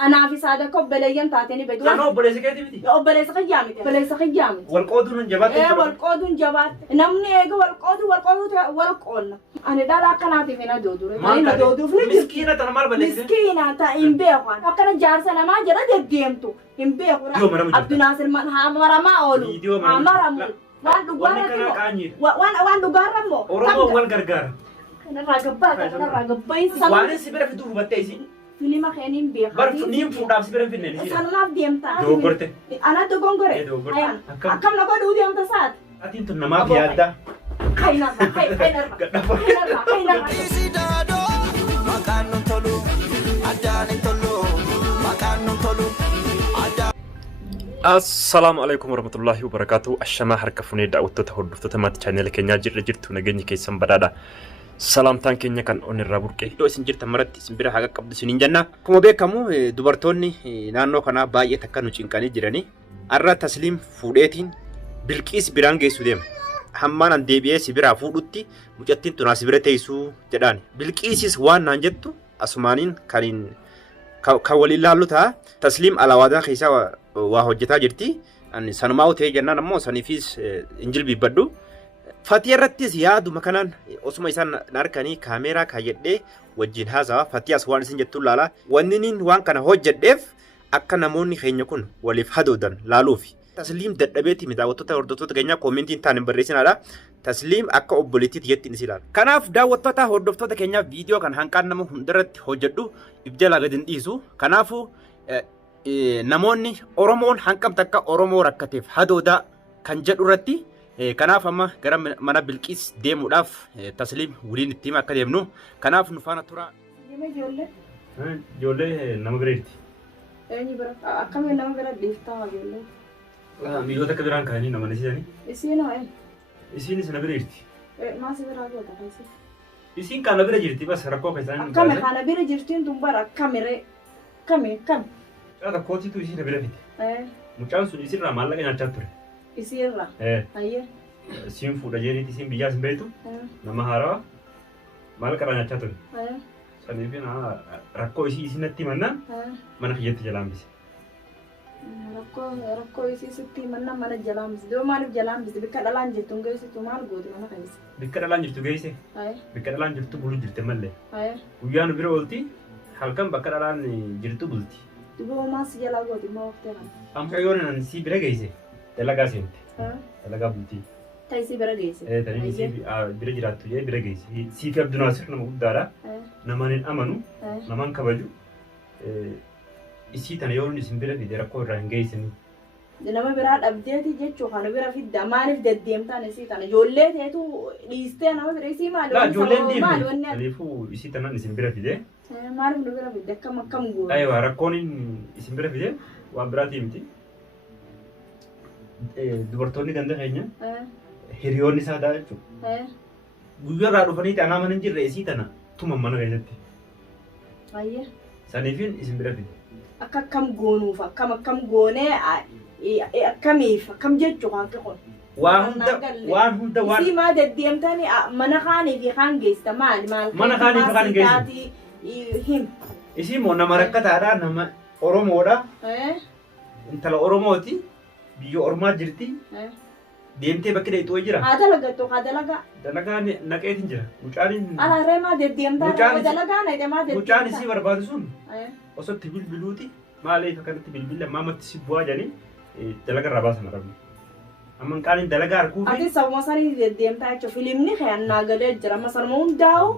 أنا في سادة كوبليين تاتني بدو أنا أبليس كذي بدي أبليس خيامي أبليس خيامي والقودون جبات إيه والقودون جبات نمني إيه والقود أنا دا كناتي فينا دودو أنا دودو فينا مسكينة أنا مر بليس مسكينة تا إمبيخوان أكنا جارسة لما جرا ديمتو إمبيخورا عبد الناصر من هامرا ما أولو هامرا مو وان دوغارا مو أورمو والغرغار أنا راغبا وانا سبرا في دوبا تيسي فيلم خيانين بيخ بار نيم فودا سبرا في نيني سنما ديمتا دوغورتي أنا دوغونغوري أيان أكم نقول ديمتا سات أتين تنما بيادا خينا خينا Makanun tolu, adani tolu, makanun tolu. Assalamualaikum warahmatullahi wabarakatuh. Ashama harka fune da'wattoota hordoftoota maatii channel keenyaa jirtu nageenyi keessan badhaadha. Salaamtaan keenya kan onirraa burqee. Iddoo isin jirtan maratti isin bira haqa qabdu isiniin jenna. Akkuma beekamu dubartoonni naannoo kanaa baay'ee takka nu cinqanii jiranii. Arra Tasliim fuudheetiin Bilqiis biraan geessu deema. Hammaan an deebi'ee si biraa fuudhutti mucattiin tun as bira teessuu jedhaan. Bilqiisis waan naan jettu asumaaniin kan waliin laallu ta'a. Tasliim alawaadaa keessaa waa hojjetaa jirti. Ani sanumaa utee jennaan ammoo saniifis injilbiibbadhu. Fatii irrattis yaaduma kanaan osuma isaan narkanii kaameeraa kaayyadhee wajjin haasawa. Fatii as waan isin jettuun laala. Wanni waan kana hojjedheef akka namoonni keenya kun waliif hadoodan laaluufi. Tasliim dadhabeeti daawwattoota hordoftoota keenyaa koomentiin taaneen barreessinaadha. Tasliim akka obboleettiitti jettiin isi ilaala. Kanaaf daawwattoota hordoftoota keenyaa viidiyoo kan hanqaan nama hundarratti hojjedhu ibjala gadi hin dhiisu. Kanaafuu namoonni Oromoon hanqam takka Oromoo rakkateef hadoodaa kan jedhu irratti kanaaf amma gara mana Bilqiis deemuudhaaf Tasliim waliin itti hima akka deemnu. Kanaaf nu faana tura. Ijoollee nama bireetti. Eenyu bira akkamiin nama bira dhiiftaa ijoollee. Miilota akka biraan kaanii nama nisiisanii. Isiin hoo Isiin sana bireetti. maasi biraa goota keessi. Isiin kana bira jirti bas rakkoo keessaan. Akkami kana bira jirtiin tun bara akkamire akkam. Rakkootitu isiin bira fite. Mucaan sun isirraa maallaqa nyaachaa ture. Isiirra. Ayyee. Isiin fuudha jeeriiti isiin biyyaas hin beektu. Nama haarawaa maallaqa irraa nyaachaa ture. Saniifin rakkoo isinatti himannaan mana kiyyatti jalaa hambise. Rakkoo isiisitti mana jalaa hambise. Doo maaliif jalaa hambise? Bikka dhalaan jirtu geessitu maal gooti mana keessa? Bikka dhalaan jirtu geesse. Bikka dhalaan jirtu bulu jirte mallee. Guyyaan bira oolti halkan bakka dhalaan jirtu bulti. Duboo maas jalaa gooti moo waftee kana? Amma yoon si bira geesse dalagaa seente. Dalagaa bultii. Taisi bira geesse. Tani si bira jiraattu jee bira geesse. Si fi Abduu Naasir nama guddaadha. Namaan hin amanu, namaan kabaju. Isii tana yoon isin bira fide rakkoo irraa hin geessinu. Nama biraa dhabdeeti jechuun kana bira fidda maaliif deddeemtaan isii tana ijoollee teetu dhiistee nama bira isii maali? Ijoolleen deemte. Kanaafuu isii tanaan isin bira fide. Maaliif nu bira fidde akkam goone? Ayiwa rakkoon isin bira fide waan biraatii miti. Dubartoonni ganda keenya hiriyoonni isaa ta'a jechuudha. Guyyaarraa dhufaniiti anaa mana hin jirre isii tana tuma mana keessatti. Ayyee. Saniifin isin bira fide. Akkam goonuuf akkam goonee akkam jechuun hanqi kun. Waan hunda isii maa deddeemtanii mana kaanii fi kaan geessita maali? Mana kaanii fi kaan geessita. Him. Isii immoo nama rakkataadha nama Oromoodha. Intala Oromooti biyya Oromaa jirti. Deemtee bakki dheettoo jira. Haa dalagattu haa dalagaa. Dalagaa naqeetiin jira. Mucaan alaaree maa deddeemtaa dalagaa na maa deddeemtaa. Mucaan isii barbaadu sun osotti bilbiluuti maaliif akkanatti bilbila maamatti si bu'aa jedhanii dalagaa irraa baasan arabni. Amma qaaliin dalagaa arguu fi. Ati sabuma sanii deddeemtaa jechuun filimni naa galee jira. Amma sanuma hundaa'u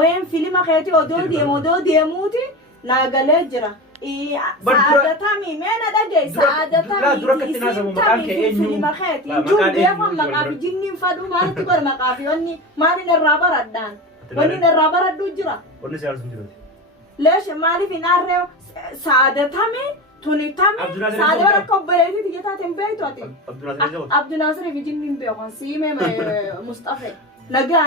wayiin filima keetii odoo deemuuti naa galee jira. Sa'aadatami meena dhagee sa'aadatami filima keetii ijuun beekon maqaa fi jinniin fadhu maalitti godha maqaa fi maaliin irraa baradhaan wanni irraa baradhuu jira. Wanni si aarsuun jiruuti. Leesh maaliif hin aarree sa'aadatami tunitami sa'aadaa akka obboleettii jettaati hin beektu ati. Abduu Naasir fi jinniin beekon siimee Mustafee nagaa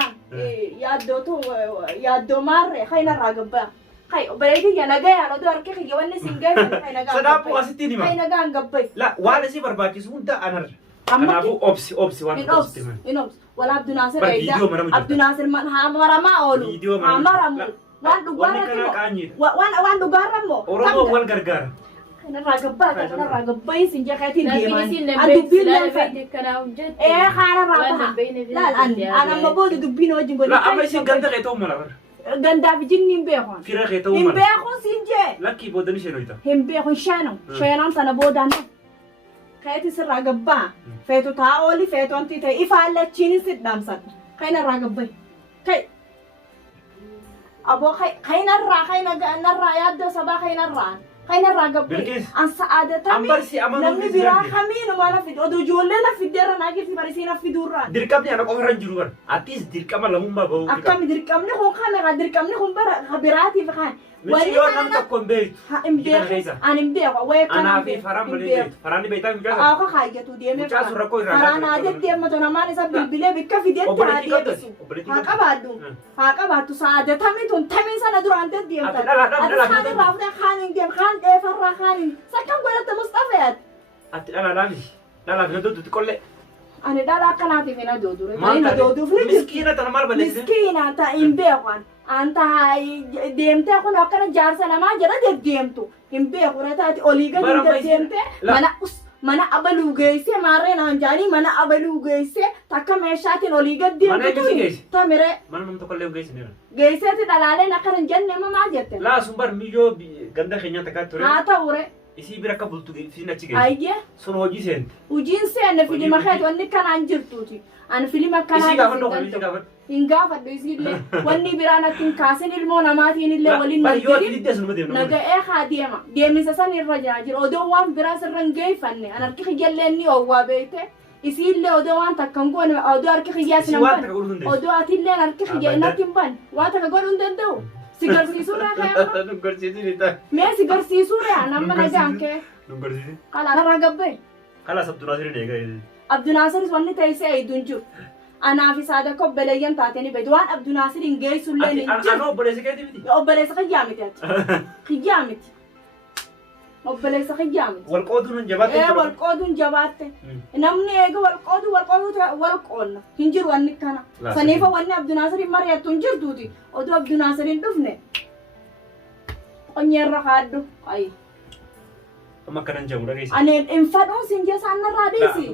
yaaddoo maarree kan irraa gabbaa. Hai, obboleettii ya nagaa yaa oduu harkee kiyya wanni siin geessan kan nagaa. Sadaapuu asitti hima. Kan nagaa hin gabbai. La waan isii barbaachisu hunda anarra. Kanaafuu obsi waan obsi himan. In obsi. Wala Abduu Naasir eeyda. Abduu Naasir maramaa oolu. Maramu. waan dhugaarra immoo Oromoo wal gargaara. kanarraa gabbaa isin jeqeetiin deeman amma booda dubbiin wajjin godhe amma isin ganda kee ta'uu mala bara gandaaf jinni hin beekon fira kee ta'uu hin mala beekon siin jee lakkii boodani sheenoyta hin beekon sheenaan sana boodaan keeti sirraa gabbaa feetu taa ooli feetu anti ta'e ifaallachiin sit dhaamsadha kanarraa gabbaa kai aboo kainarraa yaaddoo sabaa kainarraa gabbaa an sa'aadatami namni biraa kamiinu maana fide oduu ijoollee na fiddeerra naagirti barisii na fiduurraa dirqamni ana qofarra hin jiru bara attis dirqama lammummaa bahuu akkami dirqamni kun kamera dirqamni kun bara biraatiif kaan Michi yoo nam tokko hin beektu hin beeku an hin beeku wayee kana anaa fi faraan malee beektu faraanni beektaa hin jaasa akka kaayyatu deemee mucaa sun rakkoo irraa faraan adeetti amma namaan isa bilbilee bikka fideetti haa deebisu haa qabaaddu sa'aadatami tun tamii sana duraan deddeemtan ati kaan irraa fudhee kaan hin deem kaan dheefarraa kaan hin sakkan godhatte Mustafeet ati dhalaaf na doodutti qollee ani dhala akkanaatiif hin adoodure kan hin adooduuf ni miskiina tana maal balleessine miskiina ta hin beekan anta deemtee kun akkana jaarsa namaa jedha deddeemtu hin beekure taati olii gadi deddeemte mana abaluu geesse maarree naan jaanii mana abaluu geesse takka meeshaatiin olii gadi deemtu tamire mana nam tokko illee geessine geesseeti dhalaaleen akkana hin jenne mamaa jette laa sun bar miyyoo ganda keenyaa takkaa ture haa ta'ure isii bira akka bultu fiin achi geesse ayyee sun hojii seente hojiin seenne filima keeti wanni kanaan jirtuuti an filima isii gaafadhu kanaa hin gaafadhu isiillee wanni biraan attiin kaasin ilmoo namaatiin illee waliin naga'ee haa deema deemisa san irra jira odoo waan biraa sirra hin geeffanne an harki kiyyallee inni owwaa beekte isiillee odoo waan takka hin goone odoo harki kiyyaas hin banne odoo atillee harki kiyya innatti hin banne waan takka godhuu hin danda'u si garsiisuudha kee mee si garsiisuudha nama nagaan kee kalaanarraa gabbee kalaas Abdunaasir eegaa Abdunaasiris wanni teessee eeyduun jiru anaaf isaada kobbeleeyyan taatanii beedu waan Abdunaasir hin geessullee hin jiru ana obboleessa keetii miti obboleessa kiyyaa miti achi kiyyaa miti obboleessa kiyyaa miti walqooduun jabaatte walqooduun jabaatte namni eega walqoonna hin jiru wanni kana saniifa wanni Abdunaasir mari'attu hin jirtuuti oduu Abdunaasir hin dhufne qonyeerra kaaddu ayi amma akkanan jamu dhageessa ani hin fadhuun sin jeessa annarraa dhiisi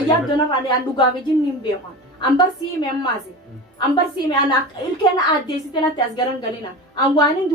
ayyaa donarraa dhiyan dhugaaf ijinni hin beekan an barsiime ammaasi an barsiime an ilkeena aaddeessite natti as garan galina an waan hin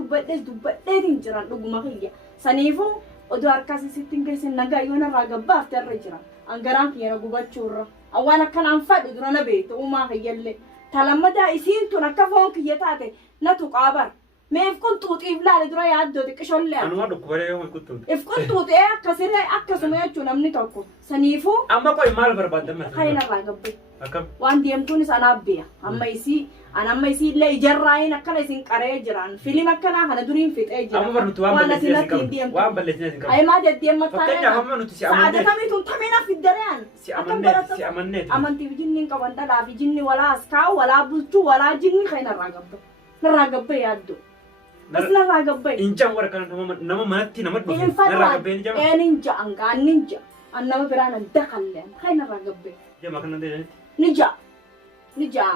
dubbadheetiin jiran dhuguma kiyya saniifuu oduu harkaas sitti hin geessin nagaa yoo narraa gabbaafte irra jira an garaan kiyya gubachuurra an waan akkanaan fadhu dura na beektu uumaa kiyyallee talammadaa isiin tun akka foon kiyya taate na tuqaabar meef kun tuuxiif laale dura yaaddoo xiqqishollee anuma dhukkubaree yoo kun tuuti if kun tuuxee akkasirree akkasuma jechuun namni tokko saniifuu amma qoy maal barbaadamma kainarraa gabbee akkam waan deemtuunis anaaf beeya amma isii illee ijarraayin akkana isin qaree jiran filim akkanaa kana duriin fixee jira amma barnuti waan balleessine isin qabu ayimaa deddeemmataa fakkeenyaaf amma nuti si amannee sa'aadatamiituun tamina fiddareen si amannee amantiif jinniin qaban dhalaaf jinni walaa askaa'u walaa bulchuu walaa jinni kainarraa gabbee narraa gabbee yaaddoo narraa gabbee injaan warra kana nama manatti nama dhufe narraa gabbee ni jama ninja angaan ninja an nama biraan an dakalleen kainarraa gabbee jama kana deemaa nija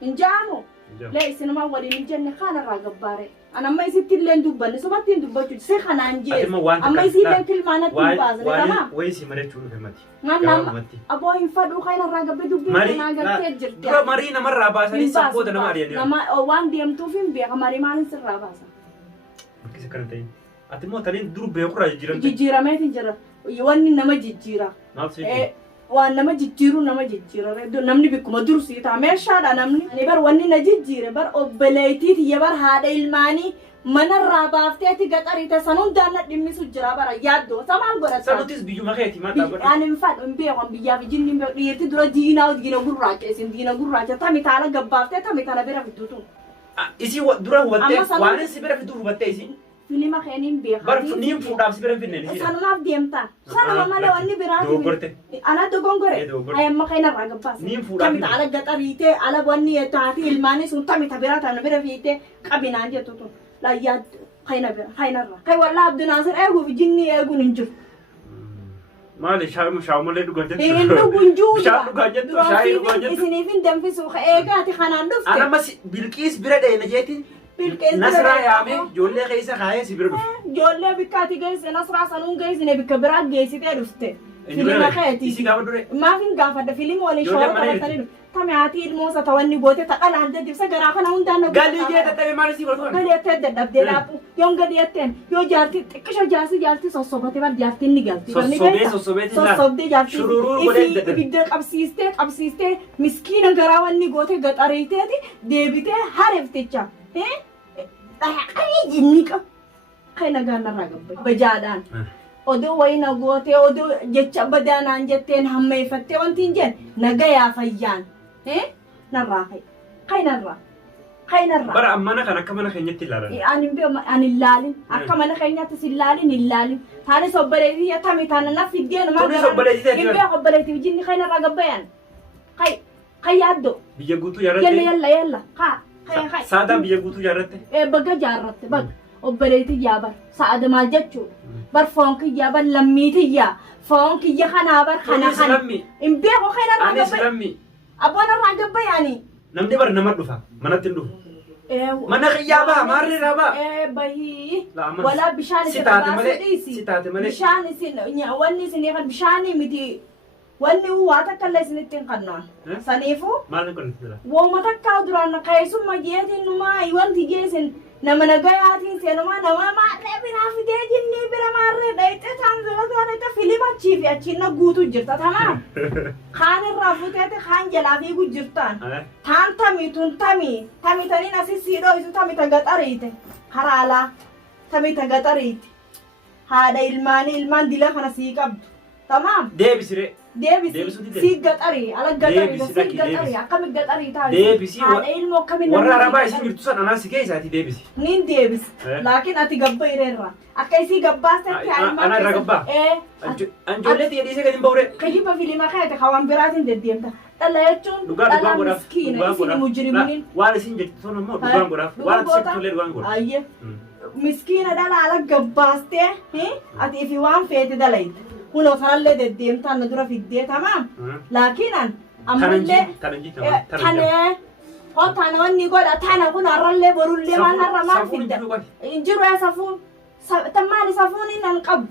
hinjaamu lee isinuma waliin hin jenne kanarraa gabbaare an amma isitti illee dubbanne sumatti hin dubbachuu se kanaan jee amma isiillee tilmaanatti hin baasne tamaa wayi si mari'achuu dhufe mati namatti aboo hin fadhuu kanarraa gabbee dubbii kanaa galtee jirti dura marii namarraa baasanii sabboota nama ari'anii nama waan deemtuuf hin beeka marii maalin sirraa baasa bakkisa kana ta'in ati immoo taniin dur beekurraa jijjiirameetiin jira wanni nama jijjiira waan nama jijjiiru nama jijjiira namni bikkuma dursii taa meeshaadha namni ani bar wanni na jijjiire bar obboleetiiti ye bar haadha ilmaanii manarraa baafteeti gaxariite san hundaan na dhimmisu jira bara yaaddoo samaal godhata sanutis biyyuma keeti maa dhaabbatu ani hin fadhu hin beekan biyyaaf jinni hin beeku dhiirti dura diina gurraacha isin diina gurraacha tami taala gabbaaftee tami tana bira fiddutu isii dura hubattee waan si bira fiddu hubattee isii filima keeniin beekan bar niin fuudhaaf si bira finneen isii sanumaaf deemtaan sanuma malee wanni biraati ana dogongore ayamma keenarraa gabbaas niin fuudhaaf tami taala gaxariite ala wanni taati ilmaanii sun tami ta bira tana bira fiite qabinaan jettutu layyaa keenarraa kay wallaa Abdunaasir eeguuf jinni eeguun hin jiru maali shaawumallee dhugaa jettu hin dhugun juudha shaan dhugaa jettu shaayii dhugaa jettu isiniif hin danfisu eegaati kanaan dhufte anammas bilqiis bira dheena jeetiin bilqeensa Nasraa yaamee ijoollee keessa kaayee si bira dhufe. ijoollee bikkaati geesse nasraa sanuun geessine bikka biraa geessitee dhufte filima keeti Isi gaafa dure. maafin gaafadha filimi waliin Ijoollee shoora mana taphatanii dhufe tame haati ilmoosa tawanni goote taqalaan dedibsa garaa kana hundaan na Galii jee dadhabee maal si barbaadu? gadi ettee dadhabdee laaphu yoon gadi etteen yoo jaartii xiqqisho jaartii sossobate bar jaartiin ni galti Sossobeetiin laal. sossobdee jaartii Shururuu godhee isii dadhabe. ibidda qabsiistee miskiina garaa wanni goote gaxariiteeti deebitee hareefticha dhaaqanii jinni qaba kan nagaan narraa gabbe bajaadhaan odoo wayina gootee odoo jecha badaanaan jetteen hammeeffattee wanti hin jenne nagayaa fayyaan narraa kainarraa Bara ammana kan akka mana keenyatti ilaalan. ani ilaalin akka mana keenyatti si ilaalin taanis obboleetii yatame taana na fiddeen Tunis obboleetii ta'e imbee obboleetii jinni kainarraa gabbayaan kai yaaddo Biyya guutuu jaarratte. yalla Saadaan biyya guutuu jaarratte. bagga jaarratte bagga obboleetii yaa bar sa'ada maal jechuu bar foon kiyyaa bar lammiitiyyaa foon kiyya kanaa bar kana Anis lammii. imbee ko kainarraa Anis gabbayaan lammii. abboonarraa gabbayaanii Namni bara nama dhufa manatti hin dhufu. Mana qiyyaa baha maarri irraa baha. bahii La amma wala bishaan si taate malee si taate malee. bishaan isin wanni isin kan bishaanii miti wanni waa takka illee isinitti hin kannaan saniifuu Maal hin qonniti jira? wooma takkaa duraan keessumma jeetiin numaa wanti jeesin nama nagayaatiin seenumaa nama maarree biraa fidee jinnii bira maarree dhayxee taan bira taanete filima achii fi achiin na guutu jirta tamaa kaan irraa futeete kaan jalaa fiigu jirtaan taan tami taniin asii siidhoo isu tami ta gaxariite haraalaa tami ta gaxariite haadha ilmaan dila kana sii qabdu tamaam Deebisire. deebisi sii gaxarii ala gaxarii sii gaxarii akkami gaxarii taate Deebisi haadha ilmoo akkami warra arabaa isin jirtu san anaa si keessaati deebisi. nin deebisi laakiin ati gabba ireerra akka isii gabbaastetti Ana irraa gabbaa? Anjoollee xiyya dhiisee gadi hin bahuree. kajiba filima kaayate kawaan biraatiin deddeemta dhala jechuun Dhugaa dhala godhaaf. miskiina isin mujrimiin Waan isin jettu sun immoo dhugaan godhaaf. Waan ati sitti tollee dhugaan godhaaf. ayye miskiina dhala ala gabbaastee ati fi waan feete dalayte kunoo kanallee deddeemtaan na dura fiddee tamaam laakiinan ammallee tanee hotaan wanni godha tana kun harrallee borullee waan harra maal fidda injiru yaa safuun maali safuun hin qabu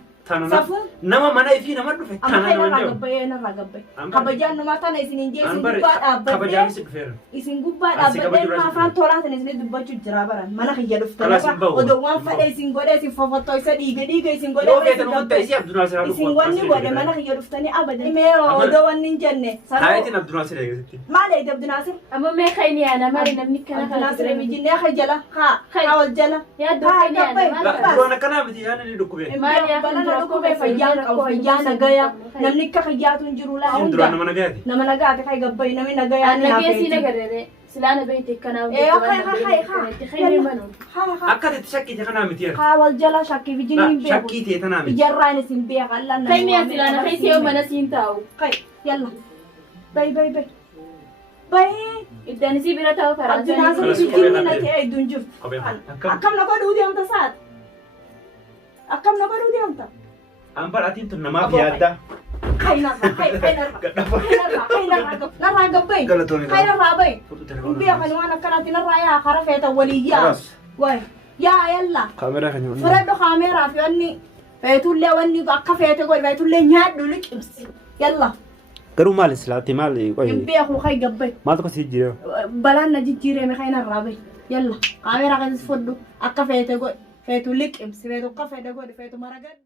safuun nama mana ifii nama dhufe amma tana nama narraa jiru. gabbayee narraa gabbayee kabajaan numaa tana isin hin jee isin gubbaa Kabajaan dhaabbadhee si dhufeera. isin gubbaa Asi kabaju dhaabbadhee irraa afaan tolaatiin isin dubbachuu jira baran mana kiyya Tolaas hin dhuftanii bahu. odoo waan fedhe isin godhee isin fofottoo isa dhiiga isin godhee Yoo isin feetan hunda isii Abdunaasir haa dhufu. isin wanni godhe mana kiyya dhuftanii abadan mee odoo wanni hin jenne Taayitiin Abdunaasir eegasitti. maal eegde Abdunaasir Amma mee kan yaana mari namni kana Abdunaasir mijinne aka jala haa wal jala Yaaddo kan yaana Duraan akkanaa miti yaadni ni dhukkubee. balana dhukkubee fayyaan qabu fayyaa nagaya namni akka fayyaatu hin jiru laa Isin hunda duraan nama nagaati. nama nagaate kai gabbai namni nagayaa ni Annageessi haafeeti nagarre silaana beekte kana Akka itti shakkii kanaa miti jira. haa wal jala shakkii bijinni hin beeku Shakkii ta'e tanaa miti. ijarraan isin beeka allaan Kai mi'a silaana kai se'u mana siin taa'u. kai yalla bay Iddaan isii bira taa'u karaa Abdunaasir Kanas bijinni kophee na qabdee. ta'e idduun jirtu Kophee akkam na godhuu deemta saat akkam na godhuu deemta Ambar atiin tun namaaf yaadda. kai narraa gabbai Galatoonni kai narraa bay Foto hin telefoonaa. beekani waan akkanaatti narraa yaa kara feeta waliyyaa Karas. way yaa yalla Kaameraa kan nyaannu. fudhadhu kaameeraa fi wanni feetullee wanni akka feete godhi feetullee nyaadhu liqimsi yalla Garuu maal islaatti maal hin beeku kai gabbai maal tokko si jira. balaan na jijjiirame kai narraa bay yalla kaameeraa keessas fudhu akka feete godhi feetu liqimsi feetu akka feete godhi feetu maragadhu